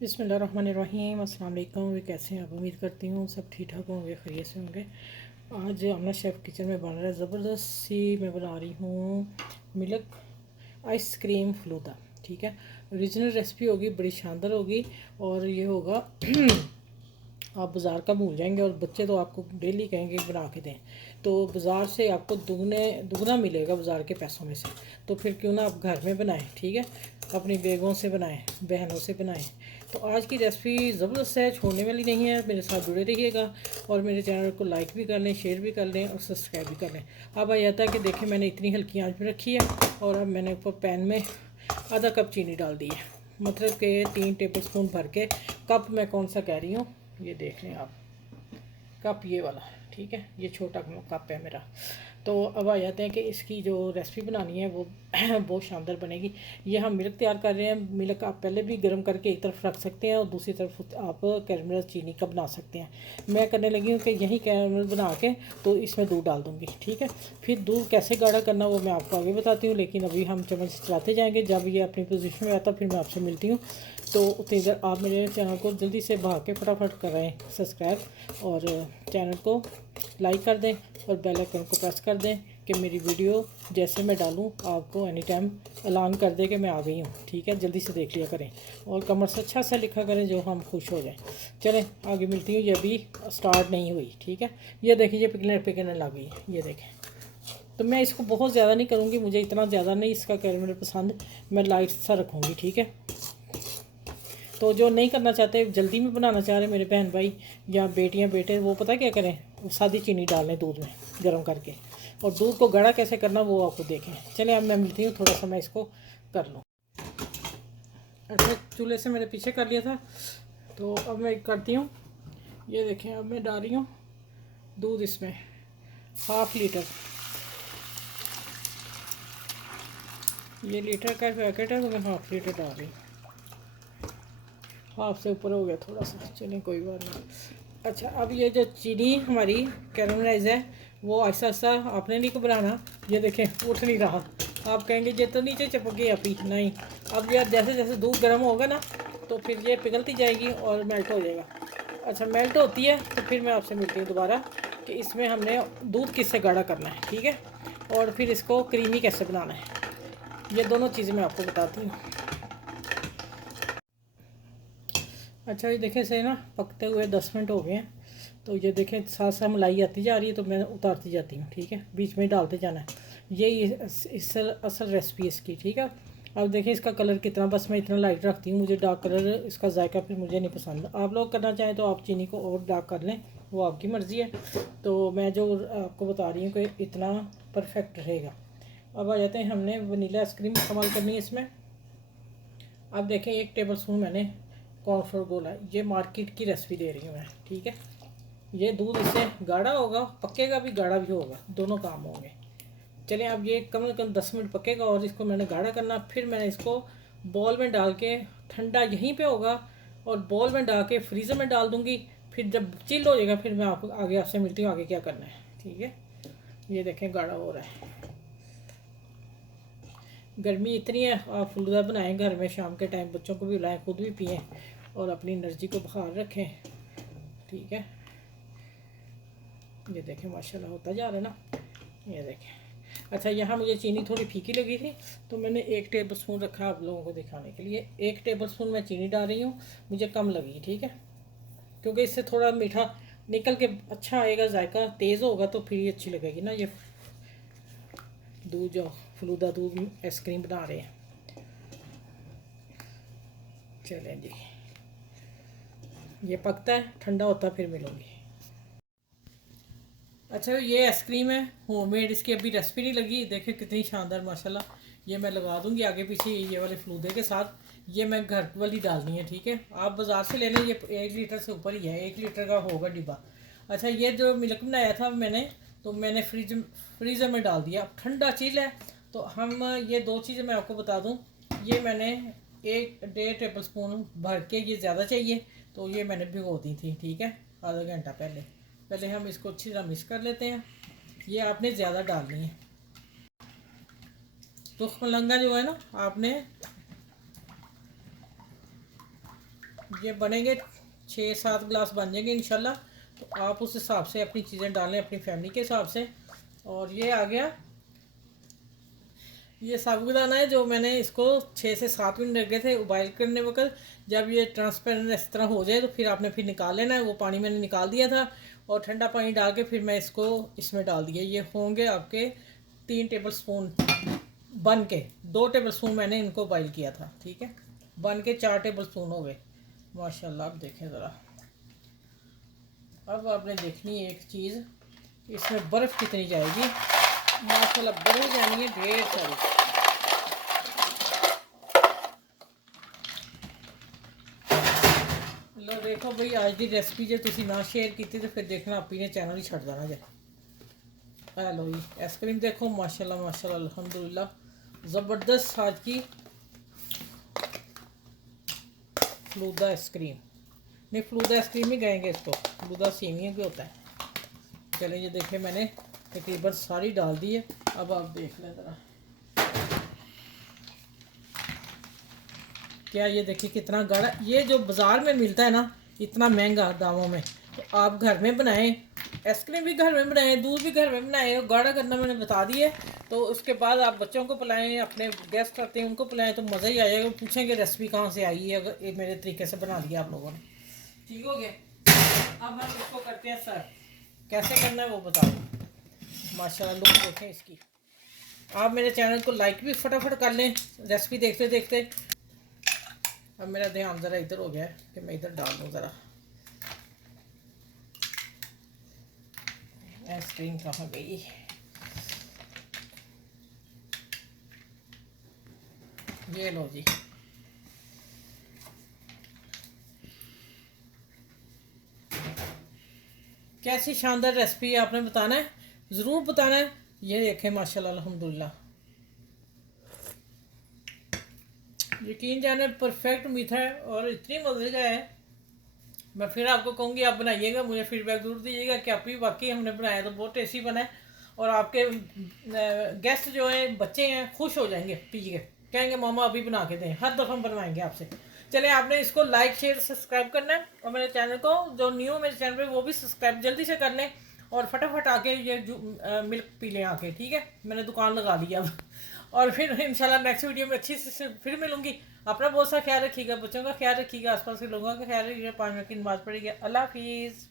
बिस्मिल्लाहिर्रहमानिर्रहीम। अस्सलाम वालेकुम। वे कैसे हैं आप? उम्मीद करती हूँ सब ठीक ठाक होंगे, खैरियत से होंगे। आज हमने शेफ़ किचन में बन रहा है ज़बरदस्त सी, मैं बना रही हूँ मिल्क आइसक्रीम फलूदा। ठीक है, ओरिजिनल रेसिपी होगी, बड़ी शानदार होगी। और ये होगा आप बाज़ार का भूल जाएंगे, और बच्चे तो आपको डेली कहेंगे बना के दें। तो बाज़ार से आपको दुगना मिलेगा बाज़ार के पैसों में से। तो फिर क्यों ना आप घर में बनाएं। ठीक है, अपनी बेगों से बनाएं, बहनों से बनाएं। तो आज की रेसिपी ज़बरदस्त है, छोड़ने वाली नहीं है। मेरे साथ जुड़े रहिएगा और मेरे चैनल को लाइक भी कर लें, शेयर भी कर लें और सब्सक्राइब भी कर लें। अब आ जाता है कि देखें, मैंने इतनी हल्की आंच में रखी है और अब मैंने ऊपर पैन में आधा कप चीनी डाल दी है। मतलब कि 3 टेबल स्पून भर के। कप मैं कौन सा कह रही हूँ ये देख लें आप, कप ये वाला। ठीक है, ये छोटा कप है मेरा। तो अब आ जाते हैं कि इसकी जो रेसिपी बनानी है वो बहुत शानदार बनेगी। ये हम मिल्क तैयार कर रहे हैं। मिल्क आप पहले भी गर्म करके एक तरफ रख सकते हैं और दूसरी तरफ आप कैरमल चीनी का बना सकते हैं। मैं करने लगी हूँ कि यही कैरमल बना के तो इसमें दूध डाल दूँगी। ठीक है, फिर दूध कैसे गाढ़ा करना वो मैं आपको आगे बताती हूँ, लेकिन अभी हम चम्मच चलाते जाएंगे। जब ये अपनी पोजीशन में आता फिर मैं आपसे मिलती हूँ। तो उतनी देर आप मेरे चैनल को जल्दी से भाग के फटाफट करें सब्सक्राइब, और चैनल को लाइक कर दें और बेल आइकन को प्रेस कर दें कि मेरी वीडियो जैसे मैं डालूं आपको एनी टाइम ऐलान कर दे कि मैं आ गई हूँ। ठीक है, जल्दी से देख लिया करें और कमेंट से अच्छा सा लिखा करें जो हम खुश हो जाएं। चलें आगे मिलती हूँ। ये अभी स्टार्ट नहीं हुई। ठीक है, ये देखिए, ये पिघलने लग गई है, ये देखें। तो मैं इसको बहुत ज़्यादा नहीं करूँगी, मुझे इतना ज़्यादा नहीं इसका कैरमल पसंद, मैं लाइट सा रखूँगी। ठीक है, तो जो नहीं करना चाहते, जल्दी में बनाना चाह रहे मेरे बहन भाई या बेटियां बेटे, वो पता क्या करें, सादी चीनी डाल लें दूध में गर्म करके। और दूध को गाढ़ा कैसे करना वो आपको देखें। चलिए अब मैं मिलती हूँ, थोड़ा सा मैं इसको कर लूँ। अच्छा, चूल्हे से मैंने पीछे कर लिया था, तो अब मैं करती हूँ। ये देखें, अब मैं डाल रही हूँ दूध इसमें, 1/2 लीटर। ये लीटर का पैकेट है तो मैं 1/2 लीटर डाल रही हूँ। हाफ से ऊपर हो गया थोड़ा सा, चलिए कोई बात नहीं। अच्छा, अब ये जो चीनी हमारी कैरमलाइज है वो आहिस्ता आहिस्ता आपने नहीं घबराना। ये देखें उठ नहीं रहा। आप कहेंगे ये तो नीचे चिपक गई अभी, नहीं। अब यार जैसे जैसे दूध गर्म होगा ना तो फिर ये पिघलती जाएगी और मेल्ट हो जाएगा। अच्छा, मेल्ट होती है तो फिर मैं आपसे मिलती हूँ दोबारा कि इसमें हमने दूध किससे गाढ़ा करना है। ठीक है, और फिर इसको क्रीमी कैसे बनाना है, ये दोनों चीज़ें मैं आपको बताती हूँ। अच्छा, ये देखें सही ना, पकते हुए 10 मिनट हो गए हैं। तो ये देखें साथ साथ मलाई आती जा रही है, तो मैं उतारती जाती हूँ। ठीक है, बीच में डालते जाना है। ये असल रेसिपी है इसकी। ठीक है, अब देखें इसका कलर कितना, बस मैं इतना लाइट रखती हूँ, मुझे डार्क कलर इसका जायका फिर मुझे नहीं पसंद। आप लोग करना चाहें तो आप चीनी को और डार्क कर लें, वो आपकी मर्ज़ी है। तो मैं जो आपको बता रही हूँ कि इतना परफेक्ट रहेगा। अब आ जाते हैं, हमने वनीला आइसक्रीम इस्तेमाल करनी है इसमें। अब देखें 1 टेबल स्पून मैंने कॉर्नफ्लोर घोला। ये मार्केट की रेसिपी दे रही हूँ मैं। ठीक है, ये दूध इससे गाढ़ा होगा, पकेगा भी, गाढ़ा भी होगा, दोनों काम होंगे। चलिए, अब ये कम से कम 10 मिनट पकेगा और इसको मैंने गाढ़ा करना। फिर मैंने इसको बॉल में डाल के, ठंडा यहीं पे होगा, और बॉल में डाल के फ्रीज़र में डाल दूँगी। फिर जब चिल हो जाएगा फिर मैं आपको आगे आपसे मिलती हूँ, आगे क्या करना है। ठीक है, ये देखें गाढ़ा हो रहा है। गर्मी इतनी है, आप फलूदा बनाएं घर में, शाम के टाइम बच्चों को भी लाएँ, खुद भी पिएँ और अपनी एनर्जी को बहाल रखें। ठीक है, ये देखें माशाल्लाह होता जा रहा है ना, ये देखें। अच्छा, यहाँ मुझे चीनी थोड़ी फीकी लगी थी तो मैंने 1 टेबल स्पून रखा आप लोगों को दिखाने के लिए। 1 टेबल स्पून मैं चीनी डाल रही हूँ, मुझे कम लगी। ठीक है, क्योंकि इससे थोड़ा मीठा निकल के अच्छा आएगा, जायका तेज़ होगा तो फिर ये अच्छी लगेगी ना। ये दूध जो फलूदा दूध आइसक्रीम बना रहे हैं। चलें जी, ये पकता है, ठंडा होता है, फिर मिलूँगी। अच्छा, ये आइसक्रीम है होममेड, इसकी अभी रेसिपी नहीं लगी। देखिए कितनी शानदार माशाल्लाह। ये मैं लगा दूंगी आगे पीछे ये वाले फलूदे के साथ। ये मैं घर वाली डालनी है। ठीक है, आप बाज़ार से ले लें, ये 1 लीटर से ऊपर ही है, 1 लीटर का होगा डिब्बा। अच्छा, ये जो मिल्क बनाया था मैंने, तो मैंने फ्रीज़र में डाल दिया, ठंडा चिल है। तो हम ये 2 चीज़ें मैं आपको बता दूँ। ये मैंने 1 1.5 टेबल स्पून भर के, ये ज़्यादा चाहिए तो ये मैंने भिगो दी थी। ठीक है, आधा घंटा पहले। पहले हम इसको अच्छी तरह मिक्स कर लेते हैं। ये आपने ज़्यादा डालनी है। तो मलंगा जो है ना, आपने ये बनेंगे 6-7 गिलास बन जाएंगे इंशाल्लाह। तो आप उस हिसाब से अपनी चीज़ें डालें अपनी फैमिली के हिसाब से। और ये आ गया, ये साबूदाना है जो मैंने इसको 6 से 7 मिनट लगे थे उबाइल करने वक्त। जब ये ट्रांसपेरेंट इस तरह हो जाए तो फिर आपने फिर निकाल लेना है। वो पानी मैंने निकाल दिया था और ठंडा पानी डाल के फिर मैं इसको इसमें डाल दिया। ये होंगे आपके 3 टेबल स्पून बन के, 2 टेबल स्पून मैंने इनको बॉइल किया था, ठीक है। बन के 4 टेबल स्पून हो गए माशाल्लाह। आप देखें ज़रा, अब आपने देखनी है एक चीज़, इसमें बर्फ़ कितनी जाएगी। माशाल्लाह बर्फ़ जानी है ढेर सारी। लो देखो भाई, आज की रेसिपी जो तुसी ना शेयर की तो फिर देखना आपी ने चैनल ही छड़ देना जे। हेलो जी, आइसक्रीम देखो माशाल्लाह माशाल्लाह अल्हम्दुलिल्लाह ज़बरदस्त आज की फलूदा आइसक्रीम। नहीं, फलूदा आइसक्रीम ही कहेंगे इसको, फलूदा सेमिया भी होता है। चलिए ये देखें मैंने तकरीबन सारी डाल दी है। अब आप देख लें ज़रा, क्या ये देखिए कितना गाढ़ा। ये जो बाज़ार में मिलता है ना इतना महंगा दामों में, तो आप घर में बनाएं, आइसक्रीम भी घर में बनाएं, दूध भी घर में बनाएं। गाढ़ा करना मैंने बता दिया। तो उसके बाद आप बच्चों को पिलाएं, अपने गेस्ट आते हैं उनको पिलाएं, तो मज़ा ही आएगा। पूछेंगे रेसिपी कहाँ से आई है, अगर ये मेरे तरीके से बना दिया आप लोगों ने। ठीक हो गया। अब हम इसको करते हैं सर, कैसे करना है वो बता दो। माशाल्लाह लुक देखें इसकी। आप मेरे चैनल को लाइक भी फटाफट कर लें रेसिपी देखते देखते। अब मेरा ध्यान ज़रा इधर हो गया है कि मैं इधर डाल दूँ ज़रा। आइसक्रीम कहाँ गई। ये लो जी, कैसी शानदार रेसिपी है, आपने बताना है, ज़रूर बताना है। ये देखें माशाल्लाह अल्हम्दुलिल्लाह, यकीन जाने परफेक्ट मीठा है और इतनी मज़े का है। मैं फिर आपको कहूँगी आप बनाइएगा, मुझे फीडबैक ज़रूर दीजिएगा कि आप भी वाकई हमने बनाया तो बहुत टेस्टी बना है। और आपके गेस्ट जो हैं बच्चे हैं खुश हो जाएंगे पी के, कहेंगे मामा अभी बना के दें, हर दफ़ा हम बनवाएंगे आपसे। चले आपने इसको लाइक शेयर सब्सक्राइब करना है और मेरे चैनल को जो न्यू है मेरे चैनल पे वो भी सब्सक्राइब जल्दी से कर लें। और फटाफट आके ये मिल्क पी लें आके, ठीक है। मैंने दुकान लगा दी अब। और फिर इंशाल्लाह नेक्स्ट वीडियो में अच्छी से फिर मिलूंगी। अपना बहुत सा ख्याल रखिएगा, बच्चों का ख्याल रखिएगा, आसपास के लोगों का ख्याल रखिएगा। 5 मिनट की नमाज़ पढ़िएगा। अल्लाह हाफिज़।